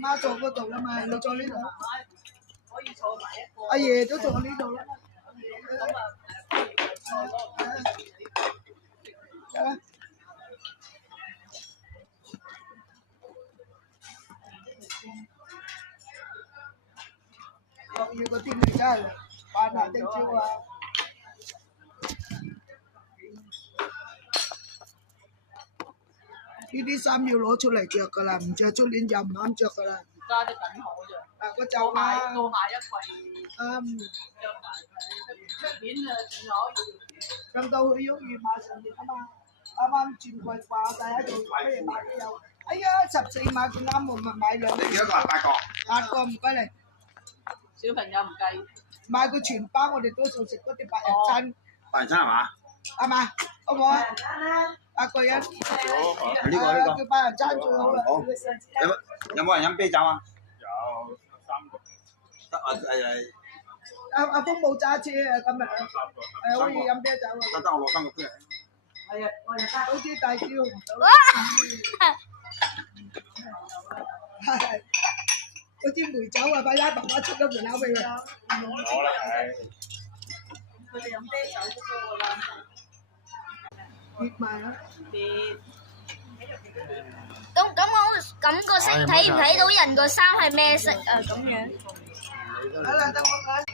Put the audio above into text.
媽坐嗰度啦嘛，你坐呢度。阿爺都坐呢度啦。落雨個天氣真係扮下聽朝啊！呢啲衫要攞出嚟着噶啦，唔着出年就唔啱着噶啦。而家都緊好啫。個袖啊，到下一季。出年啊，仲可以。上到去喐月馬上年啊嘛，啱啱轉季掛晒喺度，乜嘢買都有。哎呀，14碼咁啱喎，咪買兩個。你幾多個啊？8個。8個唔該你。小朋友唔計。買個全包，我哋多數食嗰啲白人餐。白人餐係嘛？係嘛？好唔好啊？8個人。呢個。叫白人餐最好啦。好。有冇人飲啤酒啊？有3個。得阿峰冇揸車啊，今日。可以飲啤酒啊。得我攞3個出嚟。係啊，好似大招唔到。係。嗰支梅酒啊，快啲爸爸出咗門口俾佢。攞啦，係。佢哋飲啤酒都多㗎啦。跌埋啦。咁個色睇唔睇到人個衫係咩色啊？咁樣。得啦，得我講。